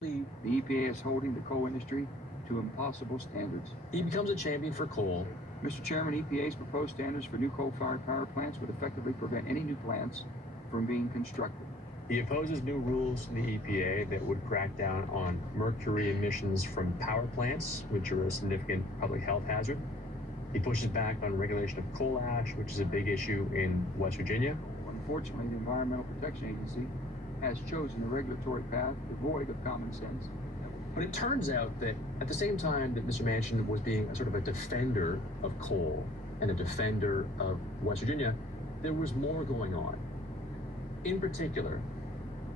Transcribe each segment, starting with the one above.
The EPA is holding the coal industry to impossible standards. He becomes a champion for coal. Mr. Chairman, EPA's proposed standards for new coal-fired power plants would effectively prevent any new plants from being constructed. He opposes new rules from the EPA that would crack down on mercury emissions from power plants, which are a significant public health hazard. He pushes back on regulation of coal ash, which is a big issue in West Virginia. Unfortunately, the Environmental Protection Agency has chosen a regulatory path devoid of common sense. But it turns out that at the same time that Mr. Manchin was being a sort of a defender of coal and a defender of West Virginia, there was more going on. In particular,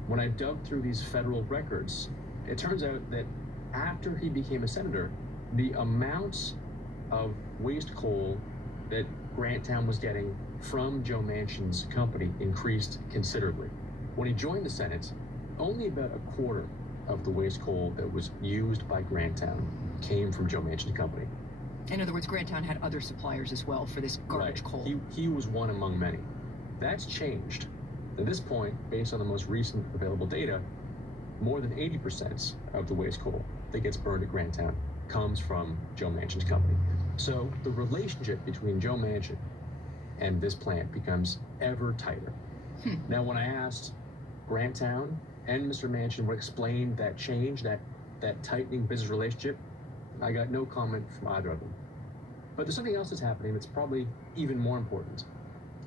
when I dug through these federal records, it turns out that after he became a senator, the amounts of waste coal that Grantown was getting from Joe Manchin's company increased considerably. When he joined the Senate, only about a quarter of the waste coal that was used by Grantown came from Joe Manchin's company. In other words, Grantown had other suppliers as well for this garbage coal. He was one among many. That's changed. At this point, based on the most recent available data, more than 80% of the waste coal that gets burned at Grantown comes from Joe Manchin's company. So the relationship between Joe Manchin and this plant becomes ever tighter. Now, when I asked Grantown and Mr. Manchin would explain that change, that tightening business relationship, I got no comment from either of them. But there's something else that's happening that's probably even more important.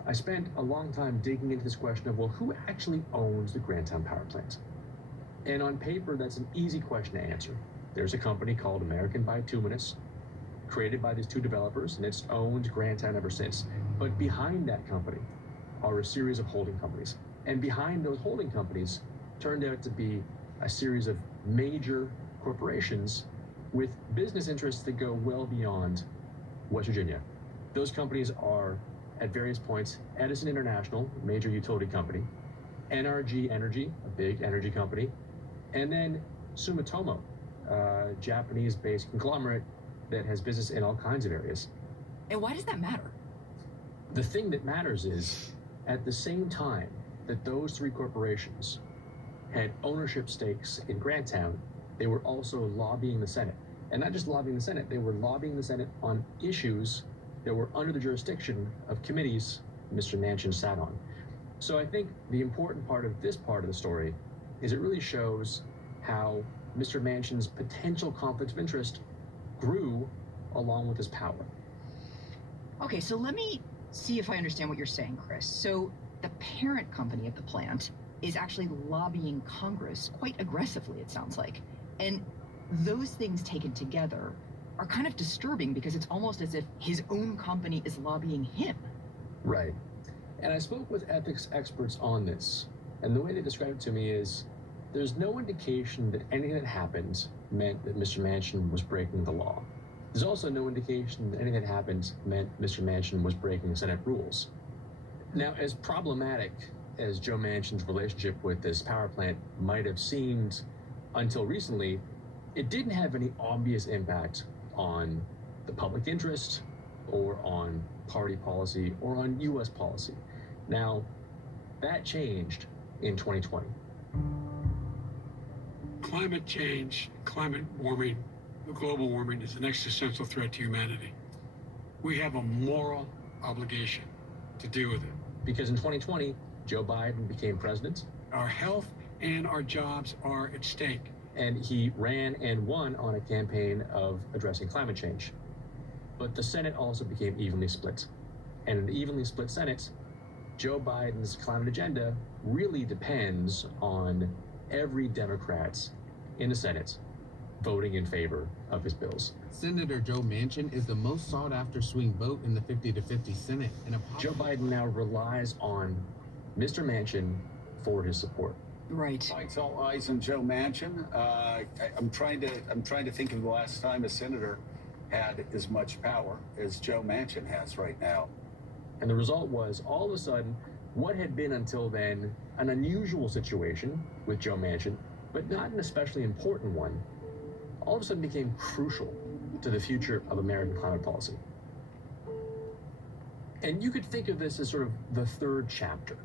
I spent a long time digging into this question of, well, who actually owns the Grantown power plant? And on paper, that's an easy question to answer. There's a company called American Bituminous, created by these two developers, and it's owned Grantown ever since. But behind that company are a series of holding companies. And behind those holding companies turned out to be a series of major corporations with business interests that go well beyond West Virginia. Those companies are, at various points, Edison International, a major utility company, NRG Energy, a big energy company, and then Sumitomo, a Japanese-based conglomerate that has business in all kinds of areas. And why does that matter? The thing that matters is, at the same time that those three corporations had ownership stakes in Grantown, they were also lobbying the Senate. And not just lobbying the Senate, they were lobbying the Senate on issues that were under the jurisdiction of committees Mr. Manchin sat on. So I think the important part of this part of the story is it really shows how Mr. Manchin's potential conflict of interest grew along with his power. Okay, so let me see if I understand what you're saying, Chris. So the parent company of the plant is actually lobbying Congress quite aggressively, it sounds like. And those things taken together are kind of disturbing because it's almost as if his own company is lobbying him. Right. And I spoke with ethics experts on this, and the way they described it to me is there's no indication that anything that happened meant that Mr. Manchin was breaking the law. There's also no indication that anything that happened meant Mr. Manchin was breaking Senate rules. Now, as problematic as Joe Manchin's relationship with this power plant might have seemed until recently, it didn't have any obvious impact on the public interest or on party policy or on U.S. policy. Now, that changed in 2020. Climate change, climate warming, global warming is an existential threat to humanity. We have a moral obligation to deal with it. Because in 2020, Joe Biden became president. Our health and our jobs are at stake. And he ran and won on a campaign of addressing climate change. But the Senate also became evenly split. And in the evenly split Senate, Joe Biden's climate agenda really depends on every Democrat in the Senate voting in favor of his bills. Senator Joe Manchin is the most sought-after swing vote in the 50-50 Senate. Joe Biden now relies on Mr. Manchin for his support. Right. It's all eyes on Joe Manchin. I'm trying to think of the last time a senator had as much power as Joe Manchin has right now. And the result was, all of a sudden, what had been until then an unusual situation with Joe Manchin, but not an especially important one, all of a sudden became crucial to the future of American climate policy. And you could think of this as sort of the third chapter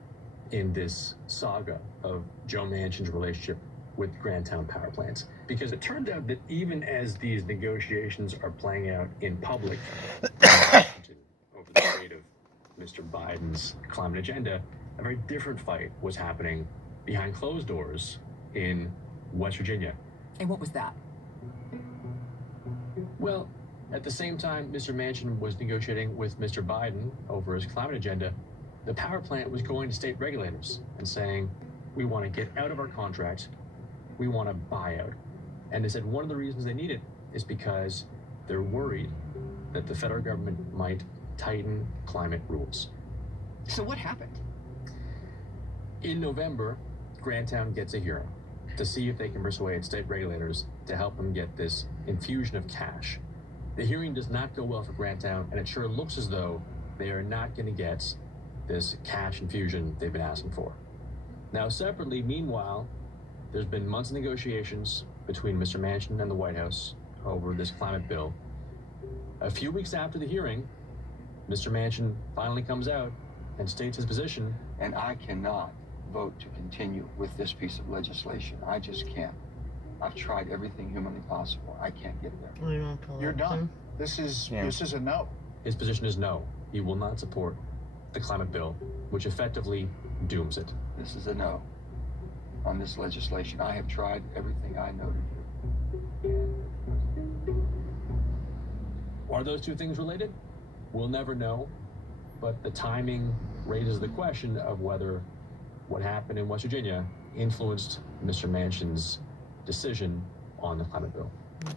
in this saga of Joe Manchin's relationship with with Grantown power plants. Because it turned out that even as these negotiations are playing out in public in Washington over the fate of Mr. Biden's climate agenda, a very different fight was happening behind closed doors in West Virginia. And what was that? Well, at the same time Mr. Manchin was negotiating with Mr. Biden over his climate agenda, the power plant was going to state regulators and saying, we want to get out of our contract, we want to buy out. And they said one of the reasons they need it is because they're worried that the federal government might tighten climate rules. So what happened? In November, Grantown gets a hearing to see if they can persuade state regulators to help them get this infusion of cash. The hearing does not go well for Grantown, and it sure looks as though they are not going to get this cash infusion they've been asking for. Now, separately, meanwhile, there's been months of negotiations between Mr. Manchin and the White House over this climate bill. A few weeks after the hearing, Mr. Manchin finally comes out and states his position. And I cannot vote to continue with this piece of legislation. I just can't. I've tried everything humanly possible. I can't get there. You're done. This is a no. His position is no. He will not support the climate bill, which effectively dooms it. This is a no on this legislation. I have tried everything I know to do. Are those two things related? We'll never know, but the timing raises the question of whether what happened in West Virginia influenced Mr. Manchin's decision on the climate bill.